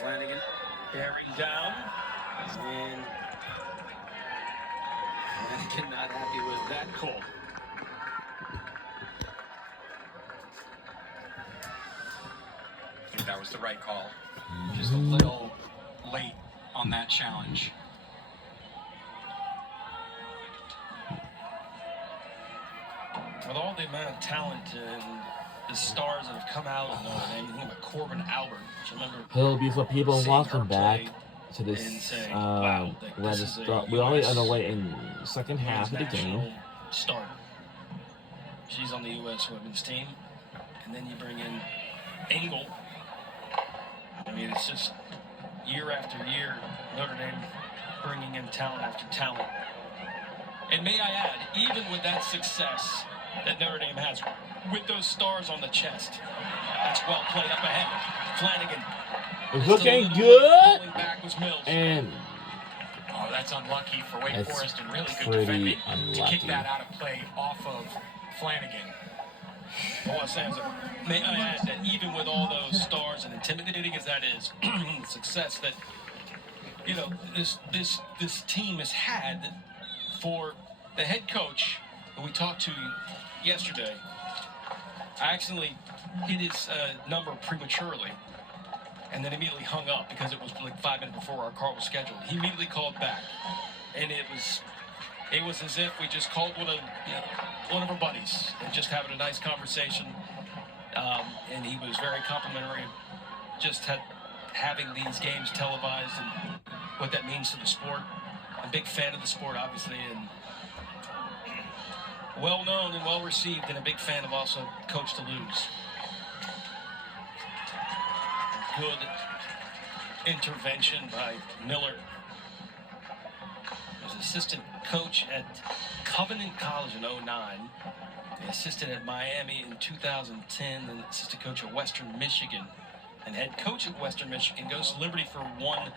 Flanagan bearing down, and Flanagan not happy with that call. I think that was the right call. Just a little late on that challenge. With all the amount of talent and the stars that have come out of Notre Dame, you think about Corbin Albert, which I remember. Hello, beautiful people. seeing Welcome her back play to this. and saying, wow, this is a We're only US on the way in the second half of the game. national starter. She's on the U.S. women's team. And then you bring in Engel. I mean, it's just year after year, Notre Dame bringing in talent after talent. And may I add, even with that success that Notre Dame has, with those stars on the chest, that's well played up ahead. Flanagan. It's looking good. Back was Mills. And oh, that's unlucky for Wake that's Forest and really good pretty defending to kick that out of play off of Flanagan. All I'm saying is, may I add that even with all those stars and intimidating as that is, the success that this team has had for the head coach that we talked to yesterday. I accidentally hit his number prematurely, and then immediately hung up because it was like 5 minutes before our call was scheduled. He immediately called back, and it was as if we just called one of our buddies and just having a nice conversation. And he was very complimentary, just having these games televised and what that means to the sport. I'm a big fan of the sport, obviously, and well known and well received, and a big fan of also Coach to Lose. Good intervention by Miller. He was assistant coach at Covenant College in 2009. He assisted at Miami in 2010, and assistant coach at Western Michigan. And head coach at Western Michigan, goes to Liberty for 1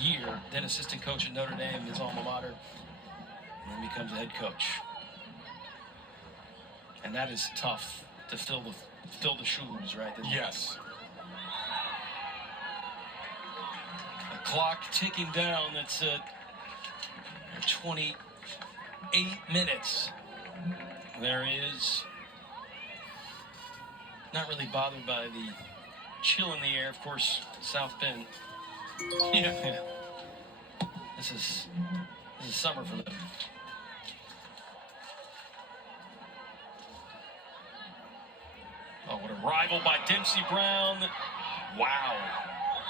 year, then assistant coach at Notre Dame, his alma mater, and then becomes a head coach. And that is tough to fill the shoes, right? Yes. The clock ticking down. It's at 28 minutes. There is not really bothered by the chill in the air, of course. South Bend. Yeah. This is summer for them. Oh, what a rival by Dempsey Brown. Wow.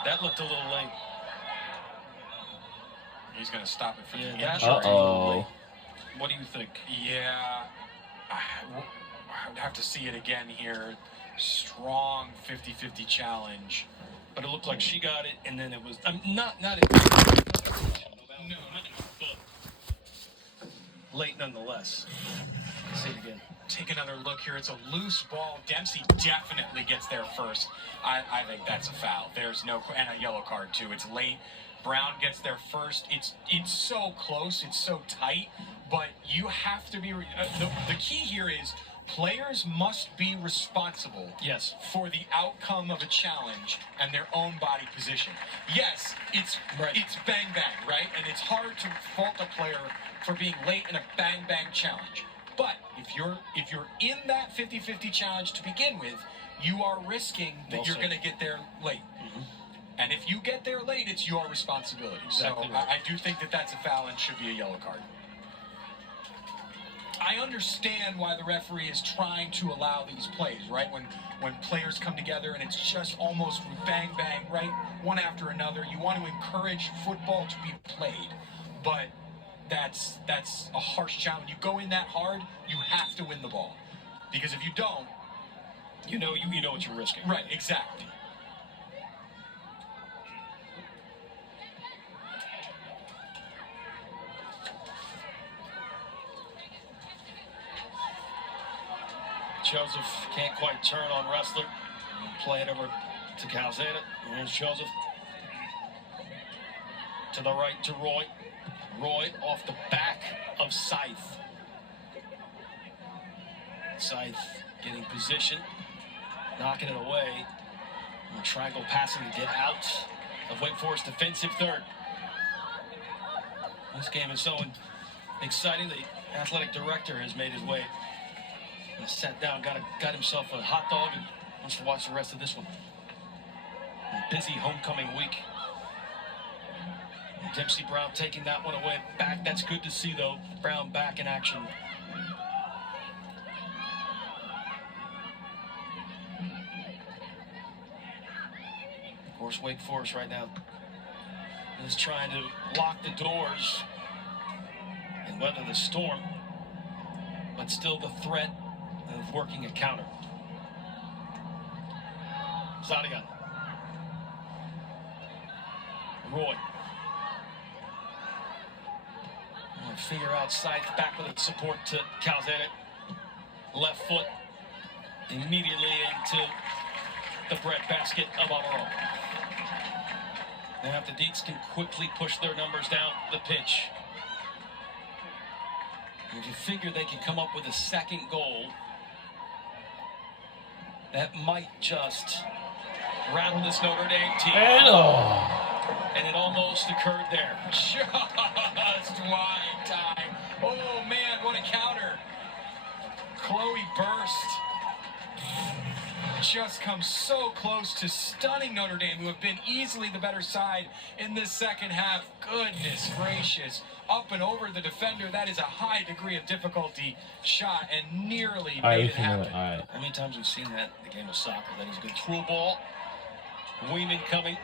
That looked a little late. He's going to stop it for the that injury. looked a little late. What do you think? Yeah. I would have to see it again here. Strong 50-50 challenge. But it looked like she got it, and then it was not No. late nonetheless. See it again. Take another look here. It's a loose ball. Dempsey definitely gets there first. I think that's a foul. There's no, and a yellow card too. It's late. Brown gets there first. It's so close. It's so tight. But you have to be. The key here is players must be responsible. Yes. For the outcome of a challenge and their own body position. Yes, it's bang bang, right? And it's hard to fault a player for being late in a bang bang challenge. But if you're in that 50-50 challenge to begin with, you are risking that you're going to get there late. Mm-hmm. And if you get there late, it's your responsibility. Exactly So right. I do think that that's a foul and should be a yellow card. I understand why the referee is trying to allow these plays, right? When players come together and it's just almost bang, bang, right? One after another. You want to encourage football to be played. But that's a harsh challenge. You go in that hard, you have to win the ball. Because if you don't, you know what you're risking. Right, exactly. Joseph can't quite turn on Wrestler. Play it over to Calzada. Here's Joseph. To the right to Roy. Roy off the back of Scythe. Scythe getting position. Knocking it away. And triangle passing to get out of Wake Forest defensive third. This game is so exciting. The athletic director has made his way. He sat down, got himself a hot dog, and wants to watch the rest of this one. A busy homecoming week. And Dempsey Brown taking that one away. Back. That's good to see, though. Brown back in action. Of course, Wake Forest right now is trying to lock the doors and weather the storm, but still the threat of working a counter. Zadigan. Roy. Finger outside, back with the support to Calzette. Left foot immediately into the breadbasket of Amaral. Now if the Deacs can quickly push their numbers down the pitch. If you figure they can come up with a second goal, that might just rattle this Notre Dame team. And it almost occurred there. Just wide time. Oh man, what a counter. Chloe Burst just comes so close to stunning Notre Dame, who have been easily the better side in this second half. Goodness gracious. Up and over the defender. That is a high degree of difficulty shot and nearly made it happen. How many times we've seen that in the game of soccer? That is a good through ball. Weeman coming.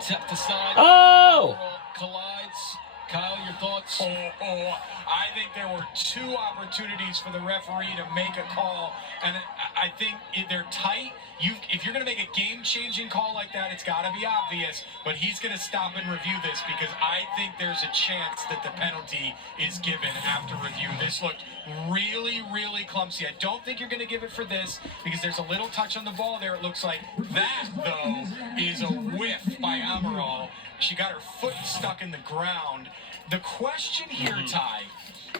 Tipped aside. Oh! Collides. Kyle, your thoughts? I think there were two opportunities for the referee to make a call, and I think they're tight. If you're going to make a game-changing call like that, it's got to be obvious, but he's going to stop and review this because I think there's a chance that the penalty is given after review. This looked really, really clumsy. I don't think you're going to give it for this because there's a little touch on the ball there, it looks like. That, though, is a whiff by Amaral. She got her foot stuck in the ground. The question here, Ty,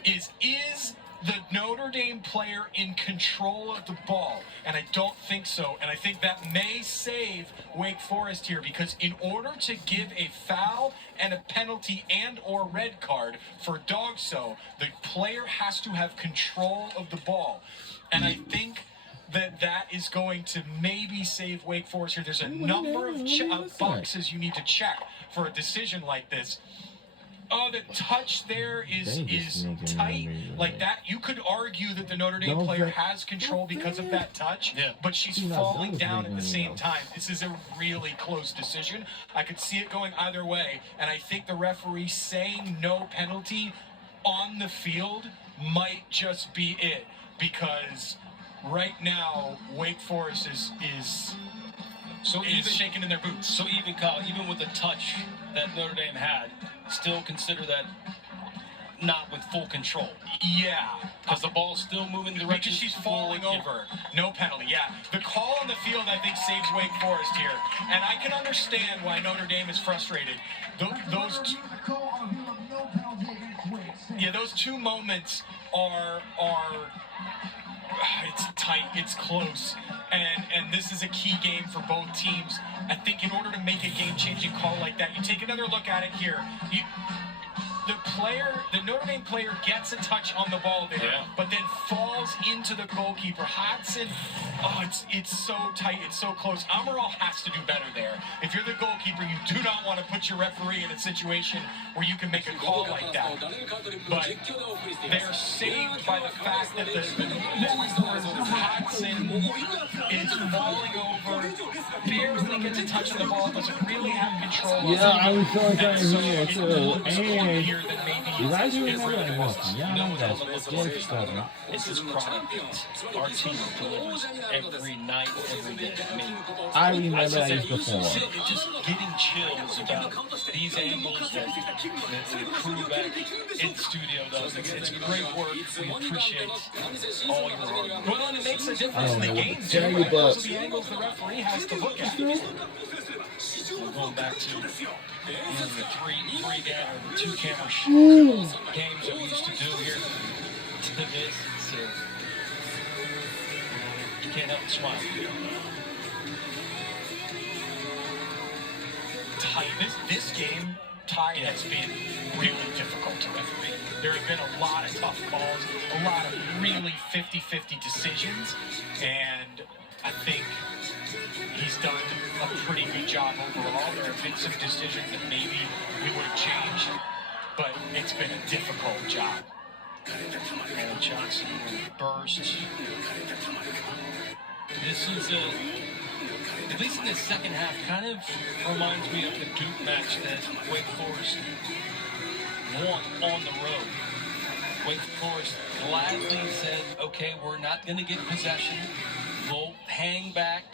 is the Notre Dame player in control of the ball? And I don't think so. And I think that may save Wake Forest here because in order to give a foul and a penalty and or red card for Dogso, the player has to have control of the ball. And I think that is going to maybe save Wake Forest here. There's a number of boxes you need to check for a decision like this. Oh, the touch there is tight. Like that, you could argue that the Notre Dame player has control because of that touch, but she's falling down at the same time. This is a really close decision. I could see it going either way, and I think the referee saying no penalty on the field might just be it, because right now Wake Forest is shaking in their boots. So even, Kyle, even with the touch that Notre Dame had, still consider that not with full control. Yeah. Because the ball's still moving the direction. Because she's falling over. No penalty, yeah. The call on the field, I think, saves Wake Forest here. And I can understand why Notre Dame is frustrated. Those two moments are it's tight, it's close, and this is a key game for both teams. I think in order to make a game-changing call like that, you take another look at it here. The Notre Dame player gets a touch on the ball there, but then falls into the goalkeeper. Hodson, it's so tight, it's so close. Amaral has to do better there. If you're the goalkeeper, you do not want to put your referee in a situation where you can make a call like that. But they're saved by the fact that Hodson is falling over, barely gets a touch on the ball, doesn't really have control. Yeah, I was so excited here too. And you guys remember that one? Yeah, that's good stuff. This is product our team delivers every night, every day. I remember that before. Just getting chills about these angles that the crew back in the studio does. It's great work. We appreciate all your hard work. Well, and it makes a difference in the game, too. Those are the angles the referee has to look at. We're going back to the two camera games that we used to do here. To this, you can't help but smile. tight. This game, Ty, has been really difficult to referee. There have been a lot of tough calls, a lot of really 50-50 decisions, and I think he's done a pretty good job overall. There have been some decisions that maybe we would have changed, but it's been a difficult job. And Johnson burst. This is at least in the second half, kind of reminds me of the Duke match that Wake Forest won on the road. Wake Forest gladly said, okay, we're not going to get possession. We'll hang back,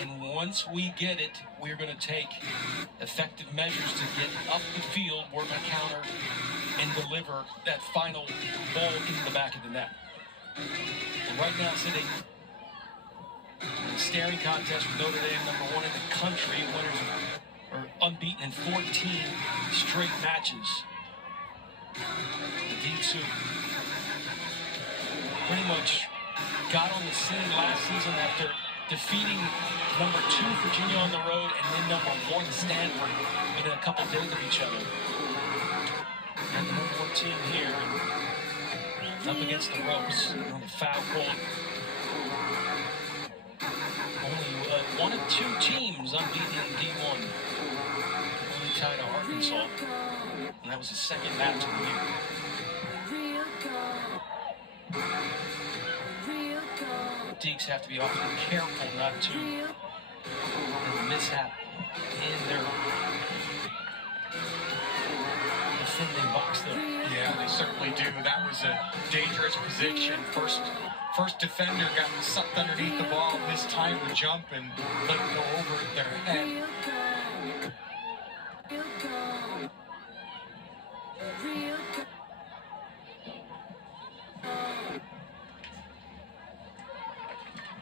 and once we get it, we're going to take effective measures to get up the field, work a counter, and deliver that final ball into the back of the net. And right now, sitting in a staring contest with Notre Dame, #1 in the country, winners are unbeaten in 14 straight matches. The Deacons, who pretty much got on the scene last season after defeating #2 Virginia on the road and then #1 Stanford within a couple days of each other. And the #1 team here up against the ropes on the foul call. Only one of 2 teams unbeaten in D1. Only tied to Arkansas. And that was the second match of the year. Deeks have to be awfully careful not to have a mishap in their defending box there. Yeah, they certainly do. That was a dangerous position. First defender got sucked underneath the ball, missed time to jump and let it go over their head.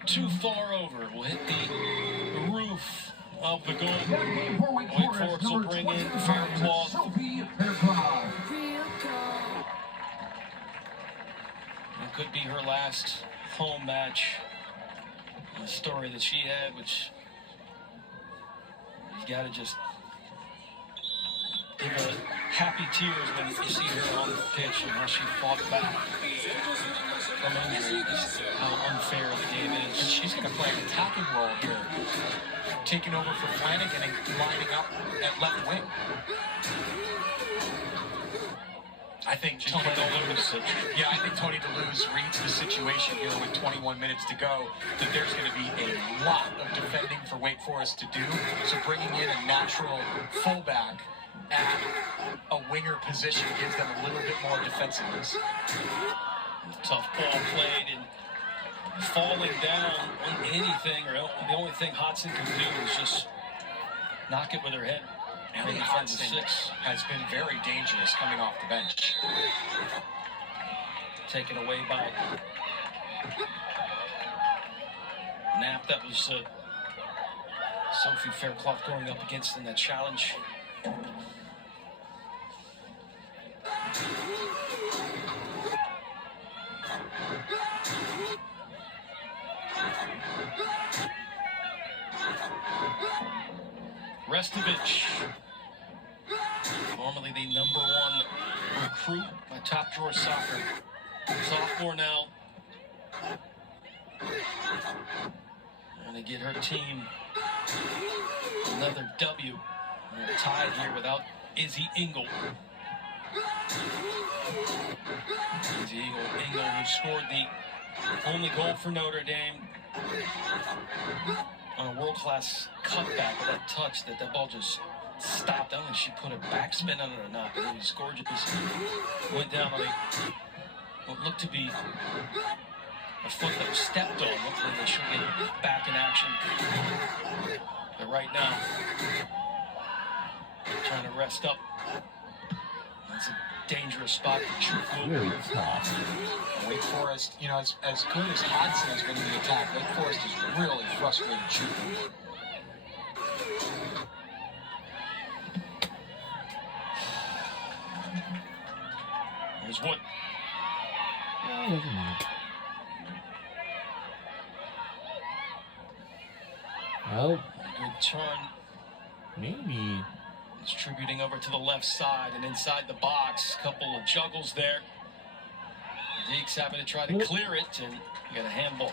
Too far over. Will hit the roof of the goal. Wake Forest will bring in Faircloth. It could be her last home match. A story that she had, which you gotta just give her happy tears when you see her on the pitch and how she fought back from injuries, how unfair the game is. And she's going to play an attacking role here, taking over for Flanagan and lining up at left wing. I think Tony DeLuise, I think Tony DeLuise reads the situation here with 21 minutes to go, that there's going to be a lot of defending for Wake Forest to do. So bringing in a natural fullback at a winger position gives them a little bit more defensiveness. Tough ball played and falling down on anything, or the only thing Hodson can do is just knock it with her head. Ellie Hodson has been very dangerous coming off the bench. Taken away by Knapp. That was Sophie Faircloth going up against in that challenge. Restovich, normally the #1 recruit by Top Drawer Soccer. Sophomore now. Trying to get her team another W. They're tied here without Izzy Engel. Izzy Engel, who scored the only goal for Notre Dame on a world-class cutback with that touch that ball just stopped. I don't know if she put a backspin on it or not, but it was gorgeous. Went down on what looked to be a foot that was stepped on. Hopefully they should get back in action. But right now, trying to rest up. That's a dangerous spot for Chuku. Very tough. Wake Forest, you know, as good as Hodson has been in the attack, Wake Forest has really frustrated Chuku. Here's Wood. Oh, doesn't matter. Oh, Good turn. maybe Distributing over to the left side and inside the box. Couple of juggles there. Deeks having to try to clear it, and you got a handball.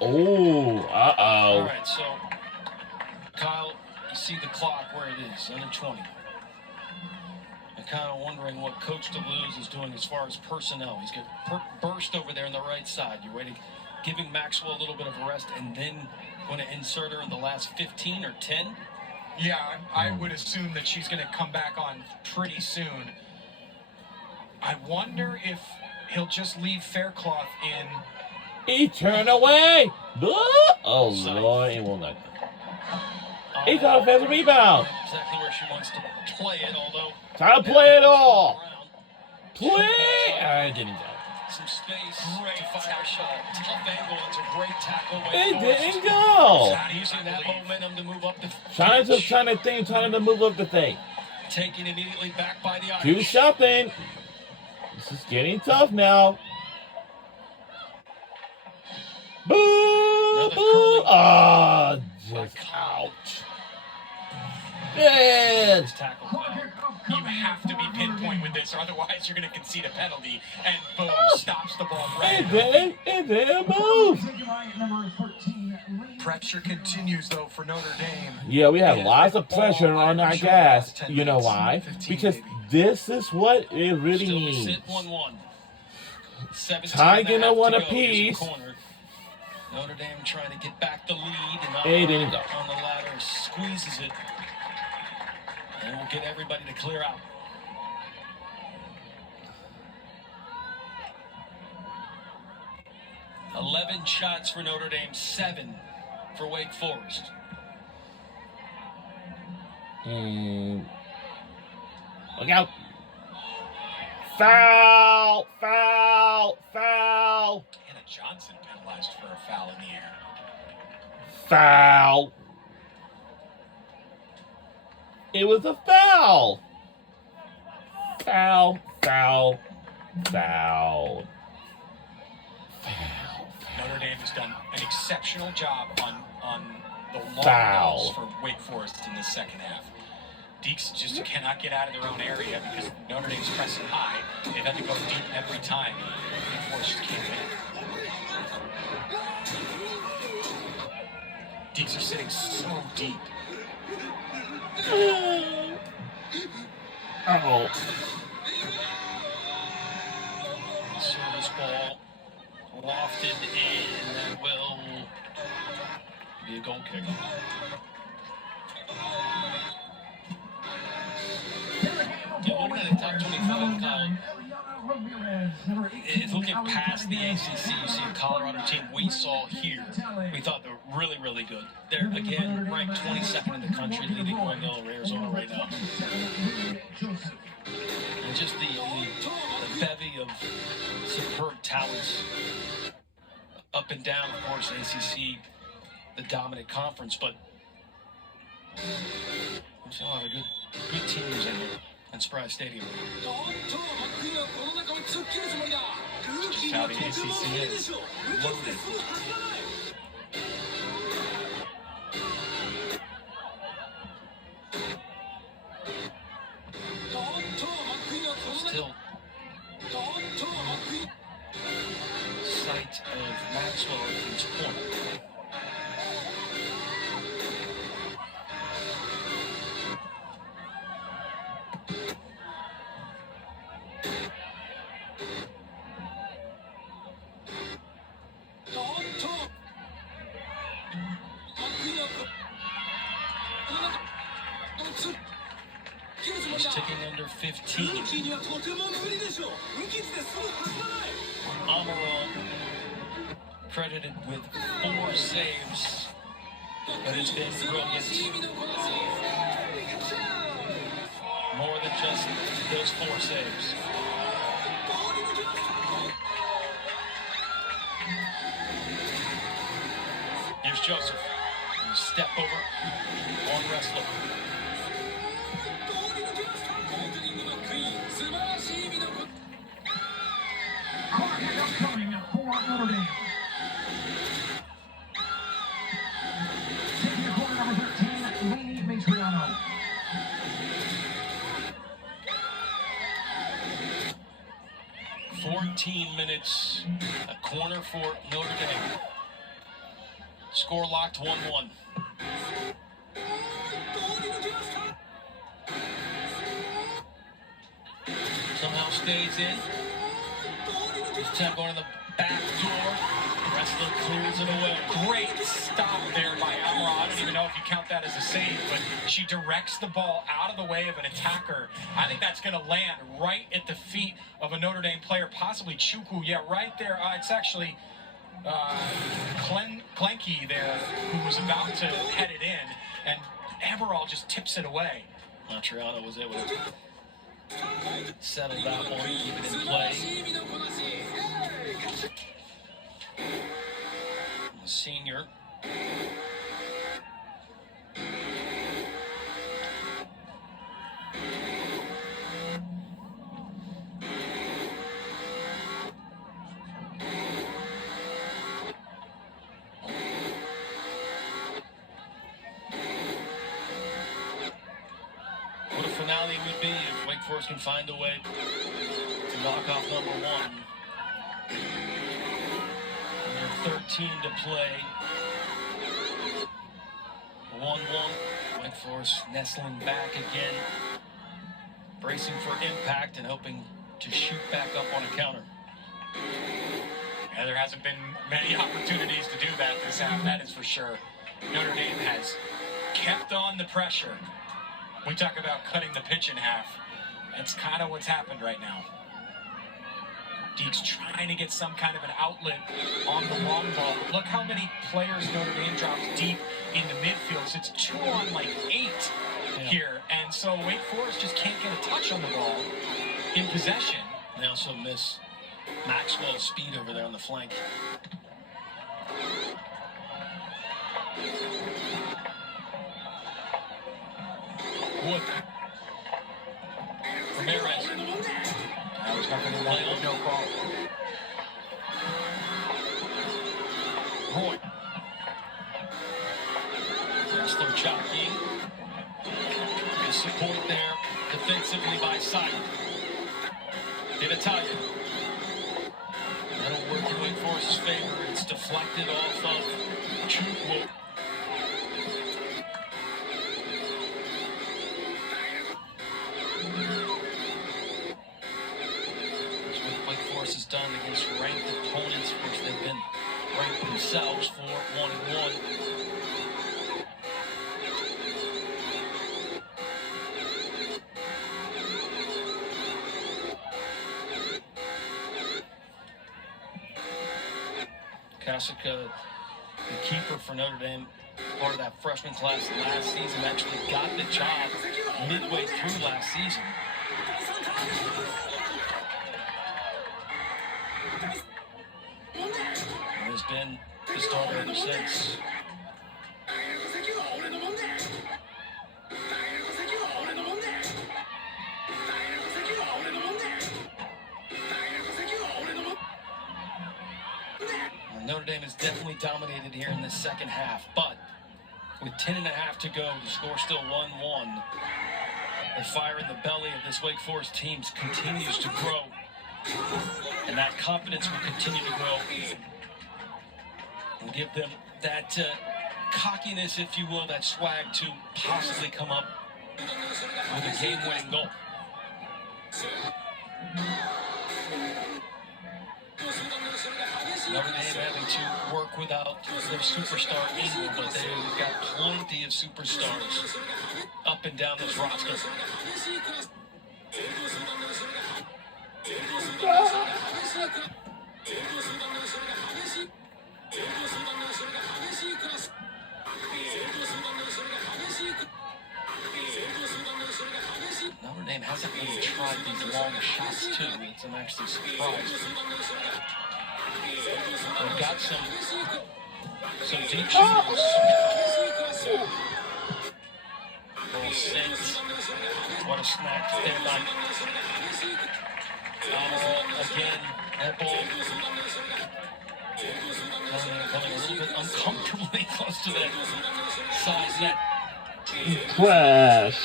Oh, All right, so Kyle, you see the clock where it is, under 20. I'm kind of wondering what Coach DeLuz is doing as far as personnel. He's got Burst over there on the right side. You're waiting, giving Maxwell a little bit of a rest, and then going to insert her in the last 15 or 10. Yeah, I would assume that she's going to come back on pretty soon. I wonder if he'll just leave Faircloth in. He turned away. Oh, Lord, it won't let him. He got a fast rebound. Exactly where she wants to play it, although. Time to play it all. Play. I didn't go. Some space to fire a shot. Tough angle. It's a great tackle. It didn't go. Using that momentum to move up the Trying to move up the thing. Taking immediately back by the Irish. Do something. This is getting tough now. Boo! Boo! Ah, just out. Man. You have to be pinpoint with this, or otherwise you're going to concede a penalty. And boom, stops the ball right. It didn't move. Pressure continues, though, for Notre Dame. Yeah, we have lots of pressure on our gas. You know why? Because this is what it really means. Sit 1-1. Ty gonna want a piece. Notre Dame trying to get back the lead, and It didn't go. on the ladder squeezes it, and we'll get everybody to clear out. $11 shots for Notre Dame, 7 for Wake Forest. And look out. Foul! Foul! Foul! Hannah Johnson penalized for a foul in the air. Foul! It was a foul! Foul! Foul! Foul! Foul! Notre Dame has done an exceptional job on the long Foul. balls for Wake Forest in the second half. Deeks just cannot get out of their own area because Notre Dame's pressing high. They've had to go deep every time. Wake Forest just can't win. Deeks are sitting so deep. Oh. Service ball lofted in, that will be a goal kick. Yeah, looking at the top 25, Kyle, it's looking past the ACC. You see a Colorado team we saw here. We thought they were really, really good. They're, again, ranked 22nd in the country, leading 1-0 over Arizona right now. And just the bevy of superb talents up and down, of course, ACC, the dominant conference, but there's a lot of good teams in here at Surprise Stadium. Just how the ACC is. Loaded. Still sight of Maxwell at this point. He's ticking under 15. Amaral credited with 4 saves, but has been brilliant. More than just those 4 saves. Here's Joseph. Step over on wrestler. Coming for Notre Dame. Senior corner number 13, Lainey Matriano. 13 minutes. A corner for Notre Dame. Score locked 1-1. Somehow stays in. This time going to the back door. Wrestler clears it away. Great stop there by Amaral. I don't even know if you count that as a save, but she directs the ball out of the way of an attacker. I think that's going to land right at the feet of a Notre Dame player, possibly Chukwu. Yeah, right there. It's actually Klenke there, who was about to head it in, and Amaral just tips it away. Montriano was able to settle that one, keep it in play. Senior. What a finale would be if Wake Forest can find a way to knock off number one. 13 to play. 1-1. Wake Forest nestling back again. Bracing for impact and hoping to shoot back up on a counter. Yeah, there hasn't been many opportunities to do that this half, that is for sure. Notre Dame has kept on the pressure. We talk about cutting the pitch in half. That's kind of what's happened right now. Deeks trying to get some kind of an outlet on the long ball. Look how many players Notre Dame drops deep in the midfield. So it's 2 on like 8 here. And so Wake Forest just can't get a touch on the ball in possession. They also miss Maxwell's speed over there on the flank. Wood. Ramirez. I was not going to play on. No call. Roy. Wrestler jockeying. Good support there defensively by Side. In Italian. That'll work in Wake Forest's favor. It's deflected off of Chukwu. Has done against ranked opponents, which they've been ranked themselves for 1-1. Kasika, the keeper for Notre Dame, part of that freshman class last season, actually got the job midway through last season. Has been the starter ever since. Notre Dame has definitely dominated here in this second half, but with 10.5 to go, the score still 1-1. The fire in the belly of this Wake Forest team continues to grow, and that confidence will continue to grow. And give them that cockiness, if you will, that swag to possibly come up with a game-winning goal. Notre Dame having to work without their superstar Ingram, but they've got plenty of superstars up and down this roster. Notre Dame hasn't really tried these long shots too. I'm actually surprised. They've got some deep shooters. Ball sent. What a snack there by again. That ball coming a little bit uncomfortably close to that side net. Crash.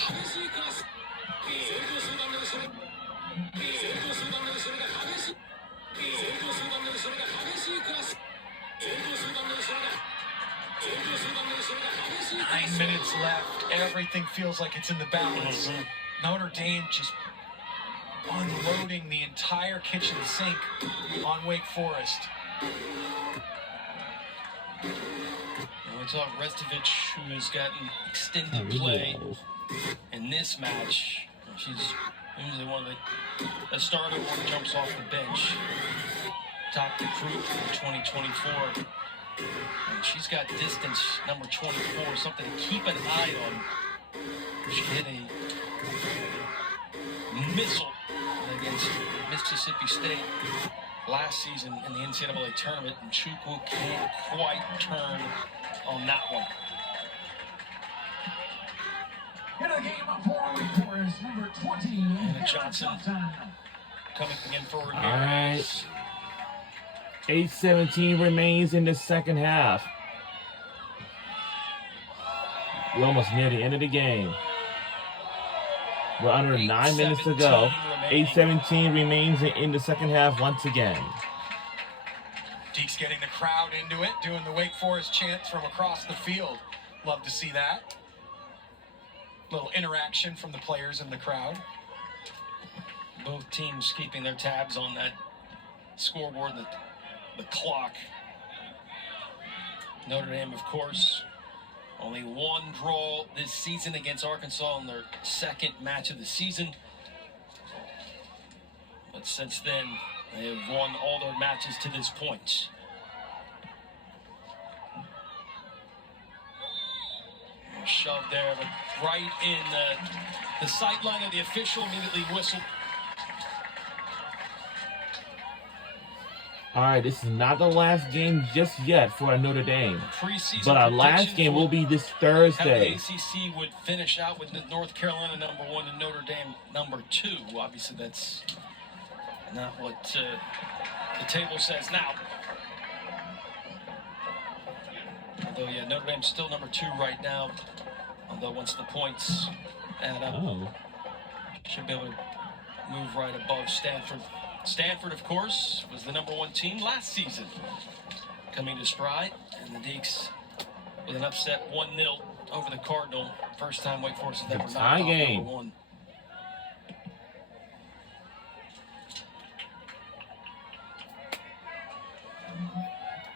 minutes left. Everything feels like it's in the balance. Notre Dame just unloading the entire kitchen sink on Wake Forest. We talk Restovich, who has gotten extended play in this match. She's usually one of the starter who jumps off the bench. Top recruit for 2024. And she's got distance, number 24, something to keep an eye on. She hit a missile against Mississippi State last season in the NCAA tournament, and Chukwu can't quite turn on that one. In a game for Wake Forest, number 20, Anna Johnson coming in for All Ramirez. right. 8:17 remains in the second half. We're almost near the end of the game. We're under 9 minutes to go. 8:17 remains in the second half once again. Deke's getting the crowd into it, doing the Wake Forest chants from across the field. Love to see that. Little interaction from the players and the crowd. Both teams keeping their tabs on that scoreboard, the clock. Notre Dame, of course, only one draw this season against Arkansas in their second match of the season. But since then, they have won all their matches to this point. Shoved there, but right in the sight line of the official, immediately whistled. All right, this is not the last game just yet for Notre Dame. Preseason But our last prediction game for will be this how Thursday. the ACC would finish out with North Carolina number 1 and Notre Dame number 2. Obviously, that's not what the table says now. Although, yeah, Notre Dame's still number 2 right now. Although once the points add up, should be able to move right above Stanford. Stanford, of course, was the number 1 team last season, coming to stride, and the Deacs with an upset 1-0 over the Cardinal. First time Wake Forest has ever knocked tie off game. number 1.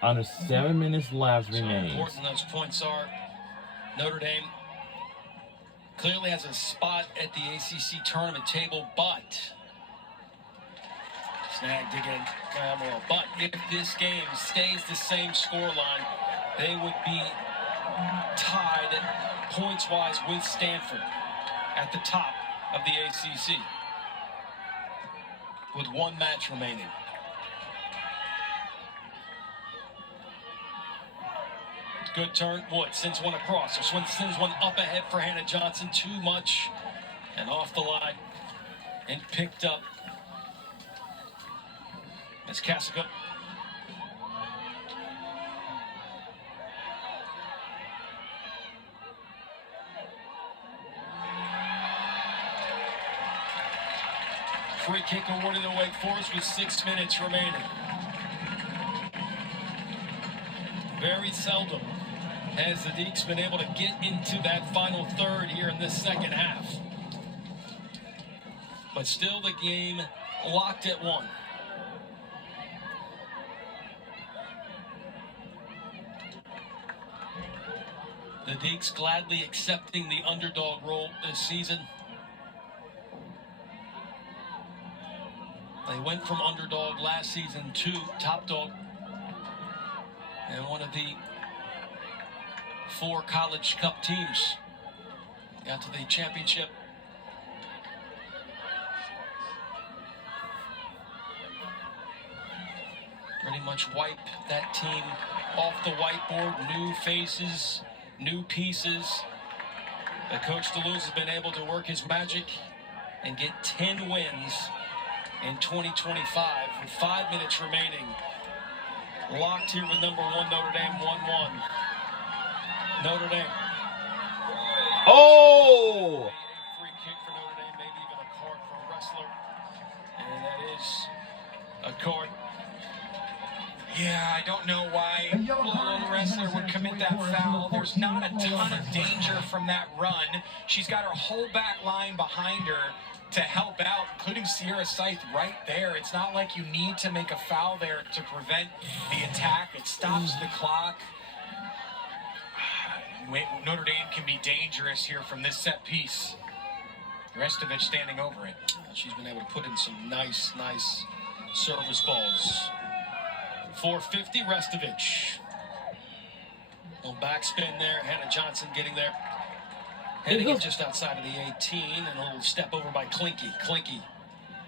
Under 7 minutes left So remains. important those points are. Notre Dame clearly has a spot at the ACC tournament table, but snagged again. But if this game stays the same scoreline, they would be tied points-wise with Stanford at the top of the ACC with 1 match remaining. Good turn. Wood sends one across. Or sends one up ahead for Hannah Johnson. Too much. And off the line. And picked up. As Cassica. Free kick awarded to Wake Forest with 6 minutes remaining. Very seldom has the Deacs been able to get into that final third here in this second half. But still the game locked at 1. The Deacs gladly accepting the underdog role this season. They went from underdog last season to top dog. And one of the 4 College Cup teams got to the championship. Pretty much wiped that team off the whiteboard. New faces, new pieces. But Coach DeLuz has been able to work his magic and get 10 wins in 2025 with 5 minutes remaining. Locked here with number 1 Notre Dame, 1-1. Notre Dame. Oh! A free kick for Notre Dame, maybe even a card for a wrestler. And that is a card. Yeah, I don't know why. A yellow Little card. wrestler would commit that foul. There's not a ton of danger from that run. She's got her whole back line behind her to help out, including Sierra Scythe right there. It's not like you need to make a foul there to prevent the attack. It stops the clock. Notre Dame can be dangerous here from this set piece. Restovich standing over it. She's been able to put in some nice service balls. 450, Restovich. Little backspin there. Hannah Johnson getting there. Heading it just outside of the 18, and a little step over by Klinke. Klinke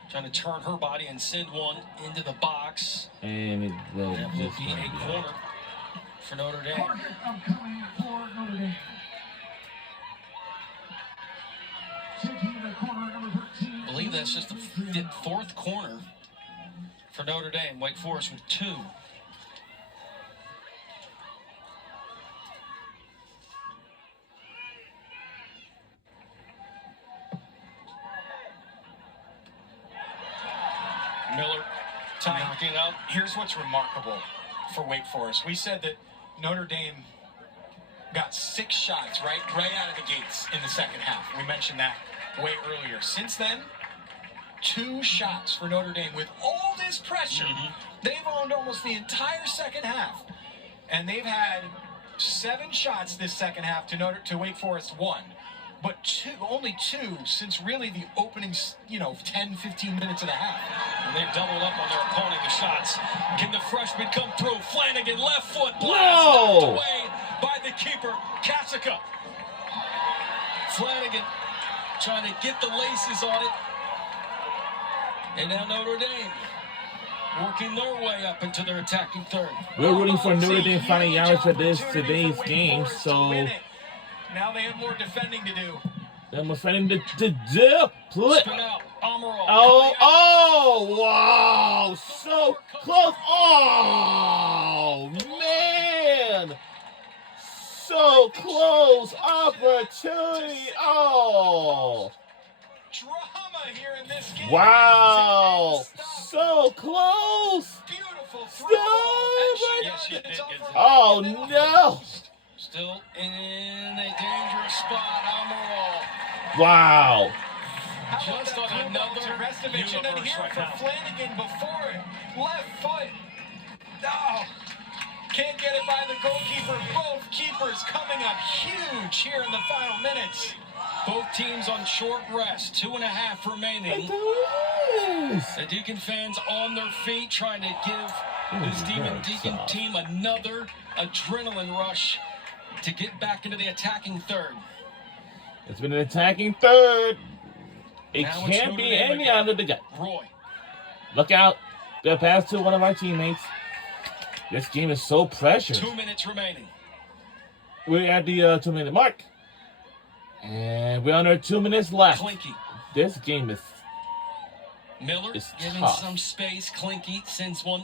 trying to turn her body and send one into the box. And it will That will be a corner for Notre Dame. Target upcoming for Notre Dame. Taking the corner, number 13. I believe that's just the fourth corner for Notre Dame. Wake Forest with 2. Miller knocking it out. Here's what's remarkable for Wake Forest. We said that Notre Dame got 6 shots right out of the gates in the second half. We mentioned that way earlier. Since then, 2 shots for Notre Dame with all this pressure. They've owned almost the entire second half, and they've had 7 shots this second half to Wake Forest 1. But only 2 since really the opening, 10, 15 minutes of the half. And they've doubled up on their opponent with shots. Can the freshman come through? Flanagan, left foot, blast, knocked away by the keeper, Kasika. Flanagan trying to get the laces on it. And now Notre Dame working their way up into their attacking third. We're rooting for Notre Dame finding out for today's game, so now they have more defending to do. I'm defending to do. Spin out, Amaral. Oh, wow, so close. Oh, man. So close. Opportunity. Oh. Drama here in this game. Wow. So close. Beautiful throw. Yes, she did get that. Oh, no. Still in a dangerous spot, Amaral. Wow. Just on another Restovich, and then universe here right for now. Flanagan before it. Left foot. Oh. Can't get it by the goalkeeper. Both keepers coming up huge here in the final minutes. Both teams on short rest. 2.5 remaining. The Deacon fans on their feet trying to give this Deacon team another adrenaline rush to get back into the attacking third. It's been an attacking third. It Now it's can't Notre be Dame any again. under the gut. Roy. Look out. Good pass to one of our teammates. This game is so pressured. 2 minutes remaining. We're at the 2-minute mark. And we're under 2 minutes left. Klinke. This game is Miller It's giving tough. some space. Klinke sends one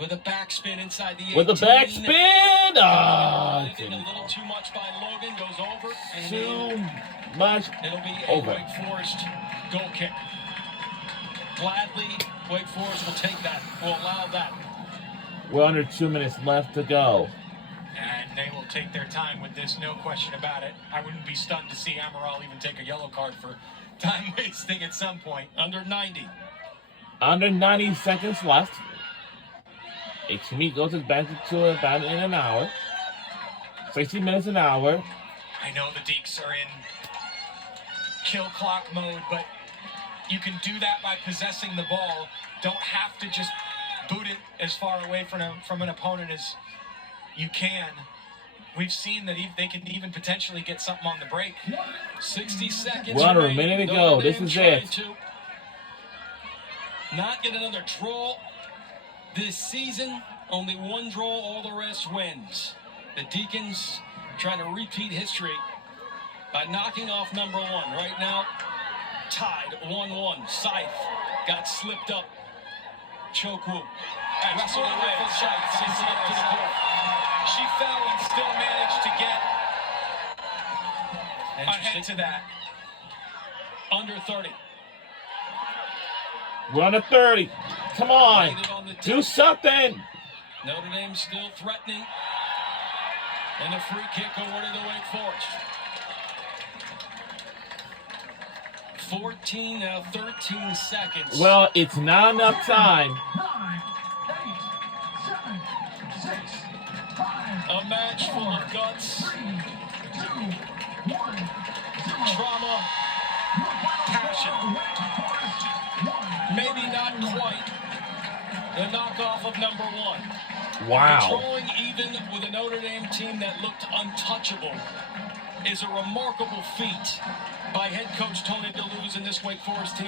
with a backspin inside the 18. with the backspin. A little too much by Logan. Goes over. And Too much. it'll be a Over. Wake Forest goal kick. Gladly, Wake Forest will take that. Will allow that. We're under 2 minutes left to go. And they will take their time with this, no question about it. I wouldn't be stunned to see Amaral even take a yellow card for time wasting at some point. Under 90. Under 90 seconds left. A teammate goes back to about in an hour. 60 minutes an hour. I know the Deeks are in kill clock mode, but you can do that by possessing the ball. Don't have to just boot it as far away from an opponent as you can. We've seen that they can even potentially get something on the break. 60 seconds. We're under a remaining. minute to go. Notre This Dame is trying it. to not get another draw this season. Only one draw, all the rest wins. The Deacons trying to repeat history by knocking off number 1. Right now, tied 1-1. Scythe got slipped up. Chokwu wrestled away. Scythe sends it up to the court. She fell and still managed to get ahead Interesting. to that. Under 30. We're under 30. Come on. Laid it on the Do tip. something. Notre Dame still threatening. And the free kick awarded to Wake Forest. 14, now 13 seconds. Well, it's not enough time. 9, 8, 7, 6, 5, A match full of guts, 3, 2, 1, trauma, passion. Maybe not quite the knockoff of number one. Wow. Controlling even with a Notre Dame team that looked untouchable is a remarkable feat by head coach Tony DeLuise and this Wake Forest team,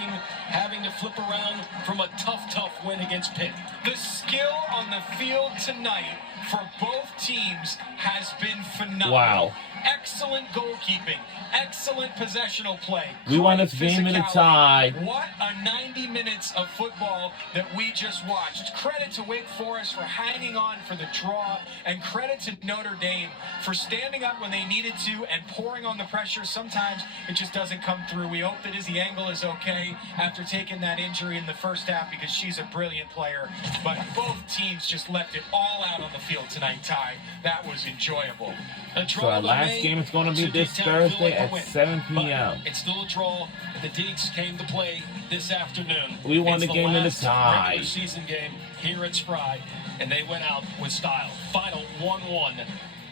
having to flip around from a tough win against Pitt. The skill on the field tonight for both teams has been phenomenal. Wow. Excellent goalkeeping, excellent possessional play. We won great this game in a physicality. tie. What a 90 minutes of football that we just watched. Credit to Wake Forest for hanging on for the draw, and credit to Notre Dame for standing up when they needed to and pouring on the pressure. Sometimes it just doesn't come through. We hope that Izzy Engel is okay after taking that injury in the first half, because she's a brilliant player. But both teams just left it all out on the field tonight, Ty. That was enjoyable. So our last game is going to be this Thursday at 7 p.m. It's still a draw. The Deeks came to play this afternoon. We won It's the game in a last tie. regular season game here at Spry, and they went out with style. Final 1-1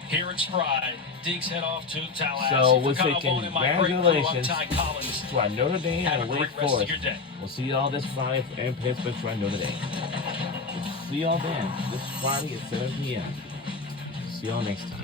here at Spry. Deeks head off to Tallahassee. So we'll For say Kyle Bone and my great crew, I'm congratulations Ty Collins. to our Notre Dame Have and a Wake great rest of Forest. your day. We'll see y'all this Friday in Pittsburgh for our Notre Dame. See y'all then this Friday at 7 p.m. See y'all next time.